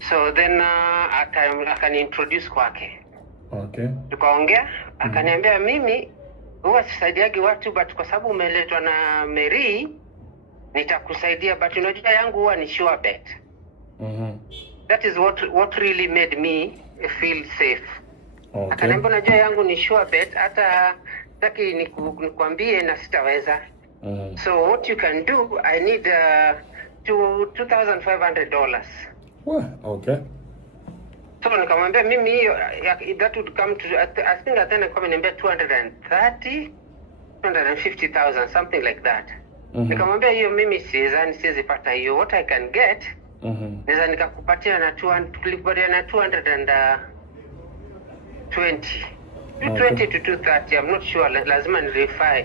So then akani-introduce kwake. Okay. Tukaongea, akaniambia mimi huwa sisaidiagi watu, but kwa sababu umeletwa na Mary nitakusaidia, but unajua yangu huwa ni sure bet. That is what really made me feel safe. Okay. Akaniambia unajua yangu ni sure bet, hata sitaki nikwambie na sitaweza. So what you can do, I need $2,500. Okay. So nikamwambia mimi hiyo that would come to I think at then come niambia 250,000 something like that. Nikamwambia hiyo mimi siwezi pata hiyo, what I can get naweza nikakupatia na 220 220 to 230, I'm not sure, lazima ni verify.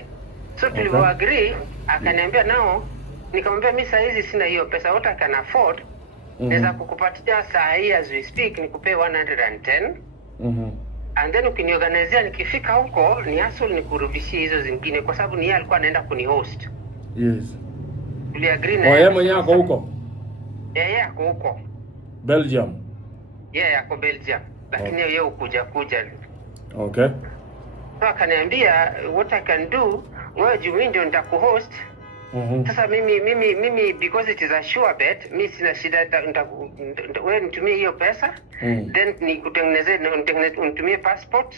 So tulivyo agree, akaniambia nao, nikamwambia mimi saa hizi sina hiyo pesa, what I can afford naweza kukupatia saa hii as we speak nikupe 110. And then ukiniorganizea nikifika huko ni hustle nikurudishie hizo zingine, kwa sababu ni yeye alikuwa anaenda kunihost. Yes. Tuli agree na yeye mwenyewe ako huko. Yeye ako huko Belgium. Yeye ako Belgium, lakini yeye ukuja. Okay. So akaniambia what I can do, wewe juu ndio nitakuhost. Sasa mimi because it is a sure bet, mimi sina shida, wewe nitumie hiyo pesa, then nitumie passport,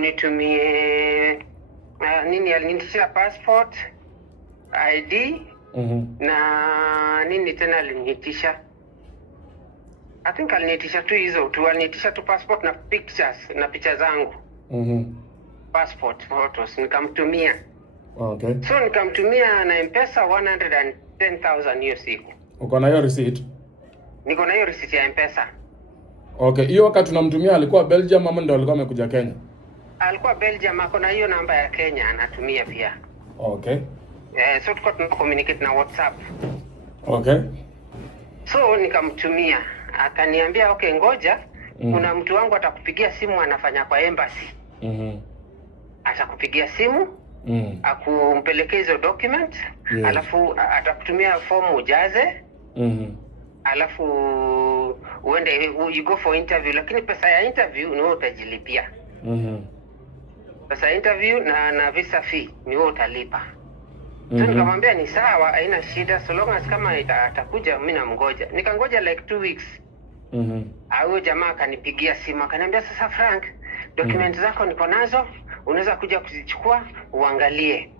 nitumie nini alinitisha passport, ID, na nini tena alinitisha, I think alinitisha tu hizo tu, alinitisha tu passport na pictures na picha zangu. Passport photos nikamtumia. Okay. So nikamtumia na M-Pesa 110,000 hiyo siku. Uko na hiyo receipt? Niko na hiyo receipt ya M-Pesa. Okay, hiyo wakati tunamtumia alikuwa Belgium ama ndio alikuwa amekuja Kenya? Alikuwa Belgium, ako na hiyo namba ya Kenya anatumia pia. Okay. So tulikuwa tunacommunicate na WhatsApp. Okay. So nikamtumia, akaniambia okay ngoja, kuna mtu wangu atakupigia simu anafanya kwa embassy. Atakupigia simu, akumpelekea hizo document, alafu atakutumia form ujaze, alafu uende you go for interview, lakini pesa ya interview ni wewe utajilipia. Pesa ya interview na visa fee ni wewe utalipa. So nikamwambia ni sawa, haina shida, so long as kama atakuja mimi namngoja. Nikangoja like 2 weeks. Huyo jamaa akanipigia simu akaniambia sasa Frank, document zako niko nazo, unaweza kuja kuzichukua uangalie.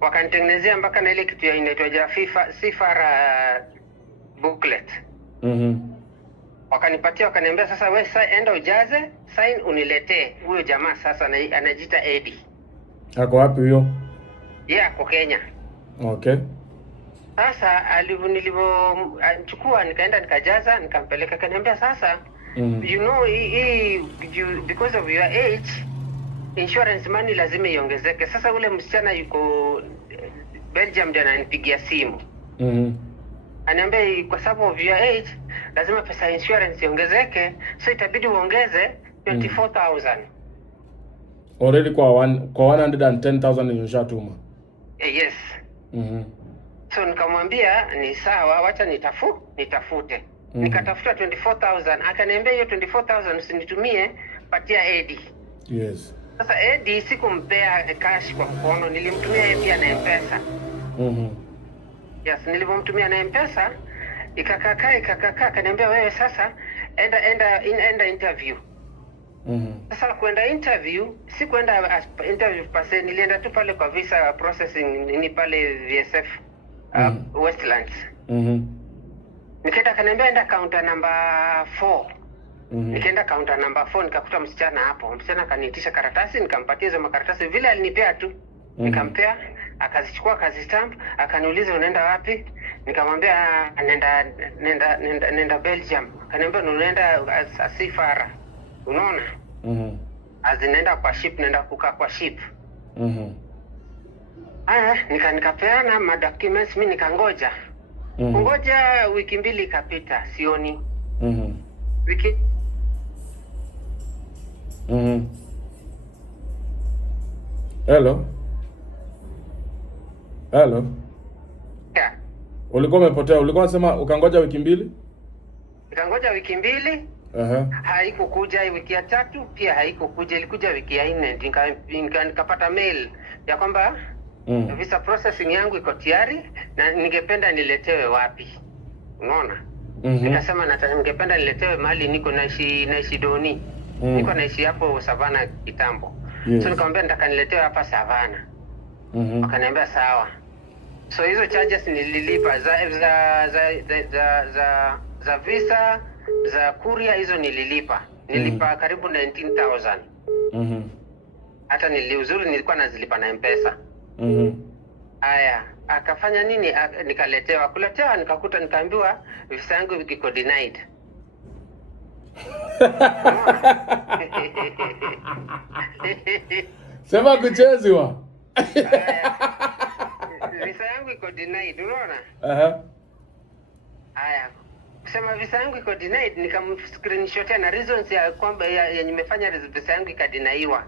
Wakanitengenezea mpaka na ile kitu ya inaitwa sifara booklet. Wakanipatia, wakaniambia sasa wewe enda ujaze, sign uniletee. Huyo jamaa sasa anajiita Eddie. Ako wapi huyo? Yeah, ako Kenya. Okay. Sasa nilivyochukua nikaenda nikajaza nikampeleka, kaniambia sasa you know because of your age insurance money lazima iongezeke. Sasa ule msichana yuko Belgium ndiye ananipigia simu. Ananiambia kwa sababu of your age lazima pesa ya insurance iongezeke, so itabidi uongeze 24,000. Already kwa 110,000 nimeshatuma. Yes. So nikamwambia ni sawa, wacha nitafute. Nikatafuta 24,000, akaniambia hiyo 24,000 usinitumie, patia Eddie. Yes. Sasa Eddie sikumpea cash kwa mkono, nilimtumia yeye pia na M-Pesa. Yes, nilimtumia na M-Pesa, ikakaa akaniambia wewe sasa enda interview. Sasa kwenda interview, si kwenda interview pase, nilienda tu pale kwa visa processing ni pale VSF Westlands. Nikaenda kaniambia enda counter number 4. Nikaenda counter number 4 nikakuta msichana hapo. Msichana akaniitisha karatasi, nikampatia hizo makaratasi vile alinipea tu. Nikampea, akazichukua akazistamp, akaniuliza unaenda wapi? Nikamwambia nenda Belgium. Akaniambia unaenda Sifara. Unaona? Azinaenda kwa ship, naenda kukaa kwa ship. Nikapeana ma documents, mimi nikangoja. Ngoja wiki 2 ikapita, sioni. Wiki Hello. Yeah. Ulikuwa umepotea. Ulikuwa unasema ukangoja wiki mbili? Nikangoja wiki mbili. Haikukuja. Wiki ya tatu pia haikukuja, ilikuja wiki ya 4. Nikapata mail ya kwamba visa processing yangu iko tayari na ningependa niletewe wapi. Unaona? Nikasema ningependa niletewe mahali niko naishi Doni. Niko naishi hapo Savana kitambo. So nikamwambia nataka niletewe hapa Savana. Wakaniambia sawa. So hizo charges nililipa za visa, za courier, hizo nililipa. Nilipa karibu 19,000. Hata uzuri nilikuwa nazilipa na M-Pesa. Haya, akafanya nini? Kuletewa nikakuta nikaambiwa visa yangu iko denied. Sema kucheziwa. Visa yangu iko denied, unaona? Haya. Kusema visa yangu iko denied, nikamscreenshot na reasons ya kwamba yenye nimefanya visa yangu ikadeniwa.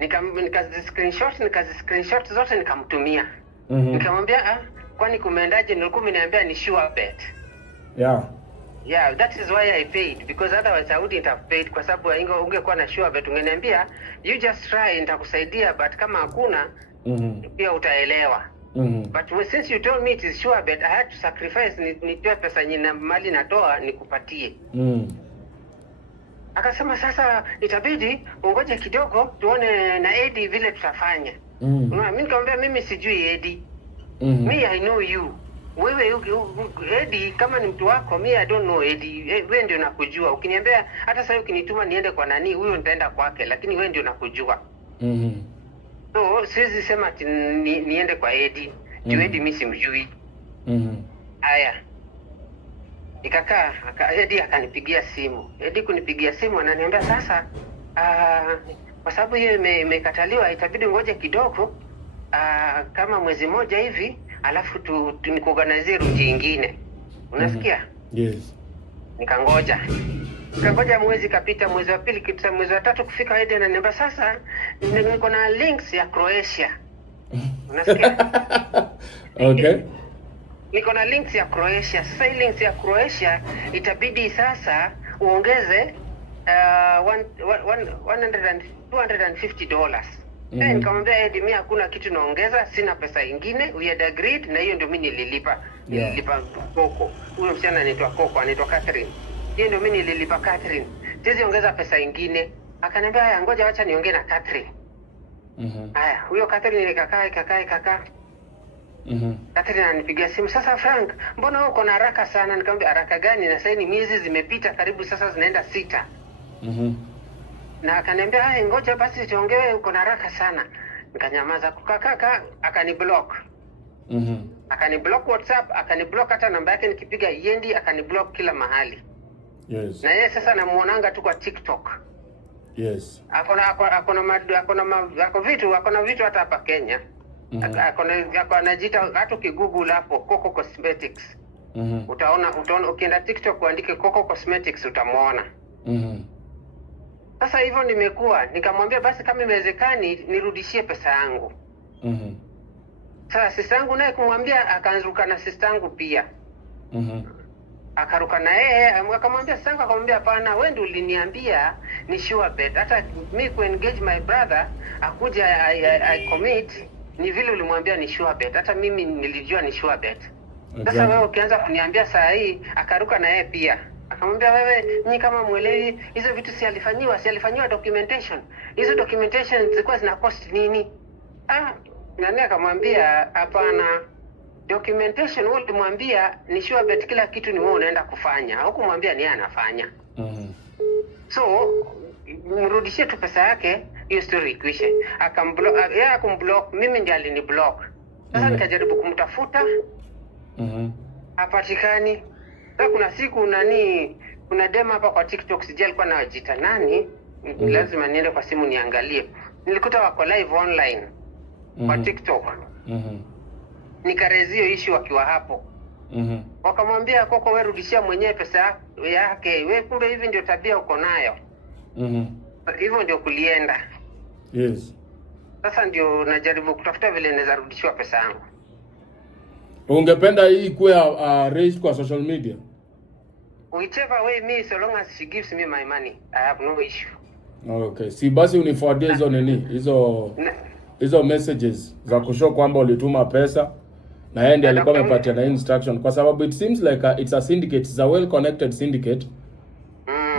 Nikazi-screenshot zote nikamtumia. Nikamwambia kwani kumeendaje? Nilikuwa umeniambia ni sure bet. Yeah, that is why I paid, because otherwise I wouldn't have paid, kwa sababu ungekuwa na sure bet ungeniambia you just try, nitakusaidia, but kama hakuna pia utaelewa. But since you told me it is sure bet, I had to sacrifice, nitoe pesa nyingi mali natoa nikupatie. Akasema sasa itabidi ungoje kidogo tuone na Eddie vile tutafanya. Mimi nikamwambia mimi sijui Eddie. Me I know you. Wewe Eddie kama ni mtu wako, me I don't know Eddie. Wewe ndio nakujua. Ukiniambia hata sasa ukinituma niende kwa nani, huyo nitaenda kwake, lakini wewe ndio nakujua. So siwezi sema niende kwa Eddie. Eddie mimi simjui. Haya. Nikakaa, Eddie akanipigia simu. Eddie kunipigia simu ananiambia sasa kwa sababu hiyo imekataliwa itabidi ngoje kidogo kama mwezi moja hivi, alafu nikuorganize route nyingine. Unasikia? Yes. Nikangoja mwezi kapita, mwezi wa pili kapita, mwezi wa tatu kufika, Eddie ananiambia sasa niko na links ya Croatia. Unasikia? Okay. Niko na links ya Croatia. Sasa links ya Croatia itabidi sasa uongeze $250. Nikamwambia Eddie, mimi hakuna kitu naongeza, sina pesa nyingine. We had agreed na hiyo ndio mimi nililipa. Nililipa Coco. Huyo msichana anaitwa Coco, anaitwa Catherine. Hiyo ndio mimi nililipa Catherine. Siwezi ongeza pesa nyingine. Akaniambia haya, ngoja acha niongee na Catherine. Haya, huyo Catherine nikakaa. Catherine ananipigia simu, sasa Frank, mbona uko na haraka sana? Nikamwambia haraka gani? Na sasa ni miezi zimepita karibu sasa zinaenda 6. Na akaniambia haya, ngoja basi tuongee, uko na haraka sana. Nikanyamaza. Kaka akaniblock. Akaniblock WhatsApp, akaniblock hata namba yake nikipiga iendi, akaniblock kila mahali. Yes. Na yeye sasa namuonanga tu kwa TikTok. Yes. Akona vitu hata hapa Kenya. Anajiita hata ukigoogle hapo Coco Cosmetics. Utaona ukienda TikTok uandike Coco Cosmetics utamuona. Sasa hivyo nikamwambia basi kama imewezekani nirudishie pesa yangu. Sasa sister yangu naye kumwambia, akaanzuka na sister yangu pia. Akaruka na yeye, akamwambia sister yangu, akamwambia hapana, wewe ndio uliniambia ni sure bet. Hata mimi ku engage my brother akuja I commit, ni vile ulimwambia ni sure bet. Hata mimi nilijua ni sure bet. Sasa wewe ukianza kuniambia saa hii, akaruka na yeye pia. Akamwambia wewe, ni kama muelewi hizo vitu si alifanyiwa documentation. Hizo documentation zilikuwa zina cost nini? Nani akamwambia hapana. Documentation wewe ulimwambia ni sure bet, kila kitu ni wewe unaenda kufanya. Hukumwambia ni yeye anafanya. So mrudishie tu pesa yake, hiyo story ikwishe. Yeye akumblock, mimi ndiye aliniblock. Sasa nikajaribu kumtafuta. Hapatikani. Sasa kuna siku kuna demo hapa kwa TikTok, sijui alikuwa anajiita nani. Lazima niende kwa simu niangalie. Nilikuta wako live online kwa TikTok. Nikarezio issue wakiwa hapo. Wakamwambia Coco, wewe rudishia mwenyewe pesa yake. Wewe kumbe hivi ndio tabia uko nayo. Hivyo ndio kulienda. Yes. Sasa ndio najaribu kutafuta vile naweza rudishiwa pesa yangu. Ungependa hii kuwe raised kwa social media? Whichever way, me, so long as she gives me my money, I have no issue. Okay. Si basi uniforwardie hizo nini? Hizo messages za kushow kwamba ulituma pesa na yeye ndiye alikuwa amepatia na instruction, kwa sababu it seems like it's a syndicate, it's a well connected syndicate.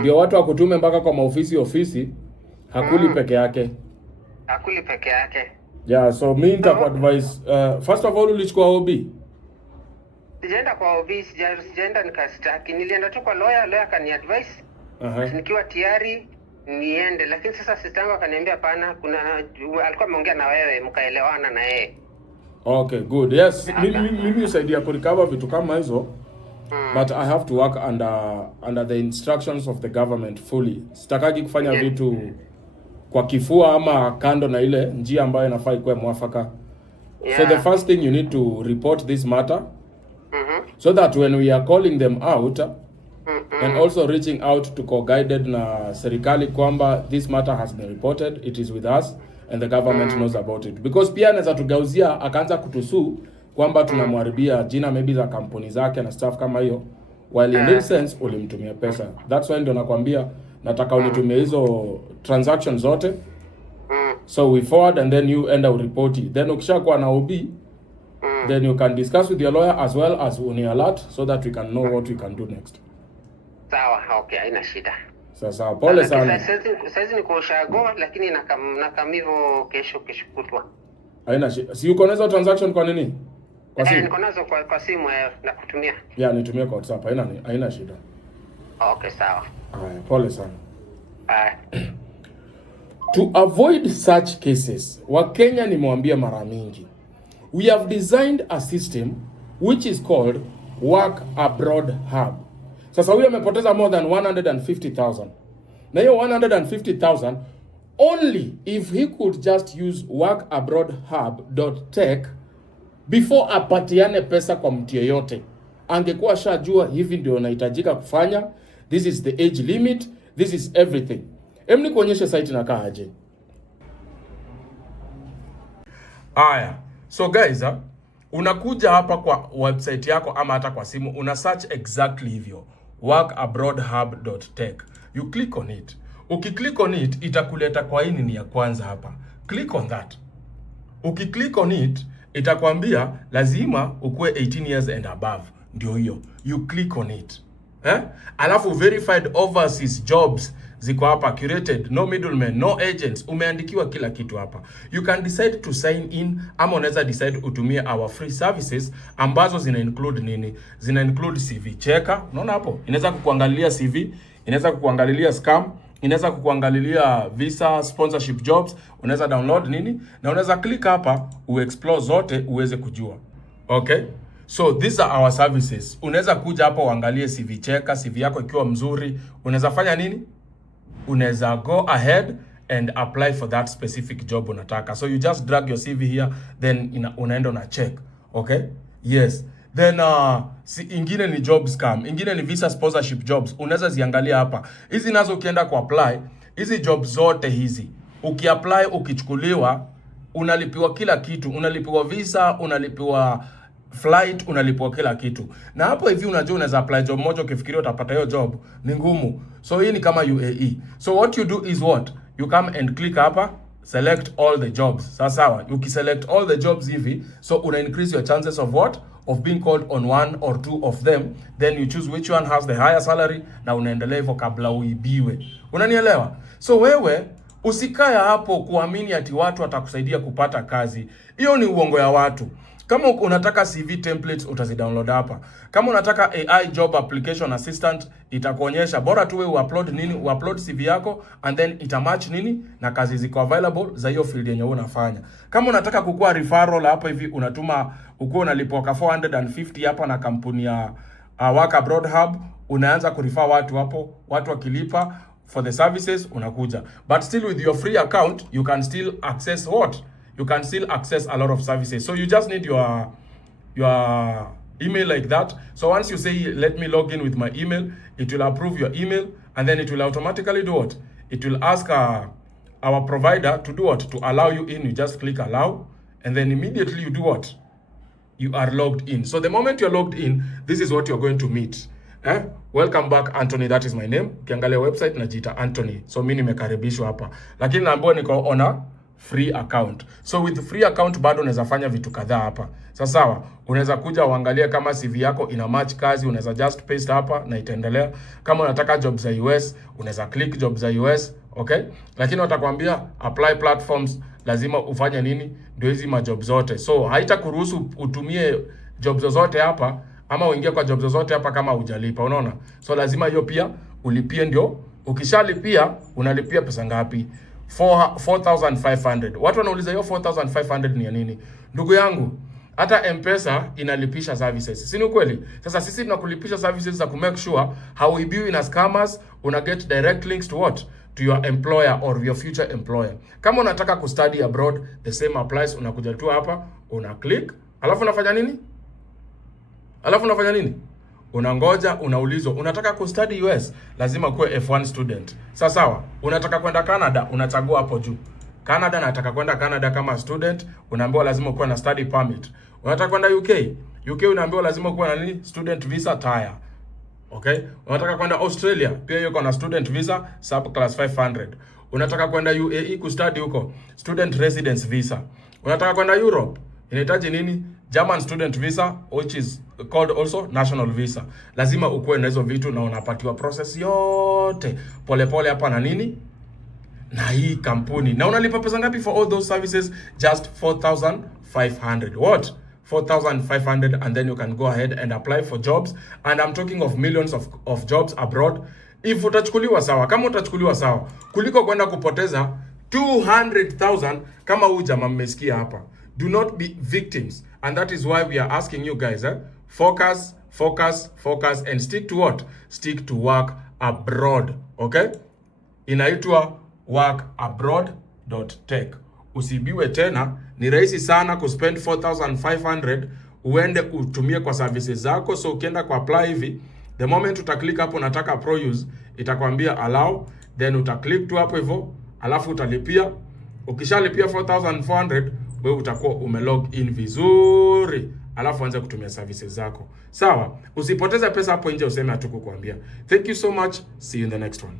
Ndio watu wakutume mpaka kwa ofisi hakuli peke yake. Hakuli peke yake. Yeah, so me nitakuadvise first of all ulichukua OB? Sijaenda kwa OB, sijaenda nikastaki. Nilienda tu kwa lawyer kani advice. Nikiwa tayari niende, lakini sasa sister yangu akaniambia hapana, alikuwa ameongea na wewe mkaelewana na yeye. Okay, good. Yes, mimi usaidia kurecover vitu kama hizo. But I have to work under the instructions of the government fully. Sitakagi kufanya vitu kwa kifua ama kando na ile njia ambayo inafaa ikuwe mwafaka. So the first thing you need to report this matter. So that when we are calling them out and also reaching out to co-guided na serikali kwamba this matter has been reported, it is with us and the government knows about it. Because pia anaweza tugauzia akaanza kutusu kwamba tunamharibia jina maybe za kampuni zake na stuff kama hiyo, while in this sense ulimtumia pesa. That's why ndio nakwambia nataka unitumie hizo transactions zote. So we forward and then you end up report it. Then ukishakuwa na OB, then you can discuss with your lawyer as well as uni alert so that we can know what we can do next. Sawa, okay, haina shida. Sasa pole sana. Sasa niko Shago lakini nakamivo kesho kutwa. Haina shida. Si uko nazo transaction kwa nini? Kwa simu. Niko nazo kwa simu na kutumia. Yeah, nitumie kwa WhatsApp. Haina shida. Okay, sawa. Haya, pole sana. To avoid such cases, Wakenya nimewambia mara mingi, we have designed a system which is called Work Abroad Hub. Sasa huyo amepoteza more than 150,000. Na hiyo 150,000 only if he could just use workabroadhub.tech before apatiane pesa kwa mtu yeyote. Angekuwa shajua hivi ndio unahitajika kufanya, this is the age limit, this is everything. Emni kuonyesha site inakaa aje. Aya. So guys, unakuja hapa kwa website yako ama hata kwa simu, una search exactly hivyo, workabroadhub.tech. You click on it. Ukiclick on it, itakuleta kwa hii ni ya kwanza hapa. Click on that. Ukiclick on it, itakwambia lazima ukue 18 years and above. Ndio hiyo. You click on it. Alafu verified overseas jobs ziko hapa, curated, no middlemen, no agents, umeandikiwa kila kitu hapa. You can decide to sign in ama unaweza decide utumie our free services ambazo zina include nini? Zina include CV checker. Unaona hapo? Inaweza kukuangalilia CV, inaweza kukuangalilia scam, inaweza kukuangalilia visa, sponsorship jobs, unaweza download nini? Na unaweza click hapa uexplore zote uweze kujua. Okay? So these are our services. Unaweza kuja hapa uangalie CV checker, CV yako ikiwa mzuri, unaweza fanya nini? Unaweza go ahead and apply for that specific job unataka. So you just drag your CV here, then unaenda na check. Okay? Yes. Then ingine ni job scam, ingine ni visa sponsorship jobs. Unaweza ziangalia hapa. Hizi nazo ukienda ku apply, hizi jobs zote hizi, ukiapply ukichukuliwa, unalipiwa kila kitu. Unalipiwa visa, unalipiwa flight, unalipwa kila kitu. Na hapo hivi unajua unaweza apply job moja ukifikiria utapata hiyo job ni ngumu. So hii ni kama UAE. So what you do is what? You come and click hapa, select all the jobs. Sawa. Ukiselect all the jobs hivi, so una increase your chances of what? Of being called on one or two of them. Then you choose which one has the higher salary na unaendelea hivyo kabla uibiwe. Unanielewa? So wewe usikaya hapo kuamini ati watu watakusaidia kupata kazi. Hiyo ni uongo ya watu. Kama unataka CV templates utazidownload hapa. Kama unataka AI job application assistant itakuonyesha, bora tu wewe uupload nini, uupload CV yako and then itamatch nini na kazi ziko available za hiyo field yenye unafanya. Kama unataka kukua referral hapa hivi unatuma uko unalipwa 450 hapa na kampuni ya Work Abroad Hub, unaanza kurefer watu hapo, watu wakilipa for the services unakuja. But still with your free account you can still access what? You can still access a lot of services. So you just need your email like that. So once you say, let me log in with my email, it will approve your email and then it will automatically do what? It will ask our provider to do what? To allow you in. You just click allow and then immediately you do what? you are logged in. So the moment you're logged in, this is what you're going to meet. Welcome back Anthony, that is my name. Ukiangalia website najiita Anthony. So mimi nimekaribishwa hapa. Lakini naambiwa niko on a free account. So with free account bado unaweza fanya vitu kadhaa hapa. Sasa sawa, unaweza kuja uangalie kama CV yako ina match kazi, unaweza just paste hapa na itaendelea. Kama unataka job za US, unaweza click job za US, okay? Lakini watakwambia apply platforms, lazima ufanye nini? Ndio hizi majob zote. So haitakuruhusu utumie job zozote hapa ama uingie kwa job zozote hapa kama hujalipa, unaona? So lazima hiyo pia ulipie, ndio ukishalipia unalipia pesa ngapi? 4,500. Watu wanauliza hiyo 4,500 ni ya nini? Ndugu yangu, hata M-Pesa inalipisha services. Si ni ukweli? Sasa sisi tunakulipisha services za kumake sure hauibiwi na scammers, una get direct links to what? To your employer or your future employer. Kama unataka kustudy abroad, the same applies. Unakuja tu hapa, una click, alafu unafanya nini? Unangoja, unaulizwa, unataka kustudy US, lazima kuwe F1 student. Sawa. Unataka kwenda Canada, unachagua hapo juu. Canada, nataka kwenda Canada kama student, unaambiwa lazima kuwe na study permit. Unataka kwenda UK unaambiwa lazima kuwe na nini? Student visa tier. Okay? Unataka kwenda Australia, pia yuko na student visa sub class 500. Unataka kwenda UAE kustudy huko, student residence visa. Unataka kwenda Europe, inahitaji nini? German student visa, which is called also national visa. Lazima ukuwe na hizo vitu na unapatiwa process yote polepole hapa na nini? Na hii kampuni. Na unalipa pesa ngapi for all those services? Just 4,500. What? 4,500, and then you can go ahead and apply for jobs. And I'm talking of millions of jobs abroad. If utachukuliwa sawa, kama utachukuliwa sawa, kuliko kwenda kupoteza 200,000 kama huyu jamaa mmesikia hapa. Do not be victims. And that is why we are asking you guys, focus, and stick to what? Stick to work abroad, okay? Inaitwa workabroad.tech. Usibiwe tena, ni rahisi sana kuspend 4,500 uende utumie kwa services zako. So ukienda kwa apply hivi, the moment utaklik hapo nataka pro use, itakwambia allow, then utaklik tu hapo hivyo, alafu utalipia. Ukishalipia 4,400, wewe utakuwa umelog in vizuri, alafu anza kutumia services zako. Sawa, usipoteze pesa hapo nje useme hatukukuambia. Thank you so much. See you in the next one.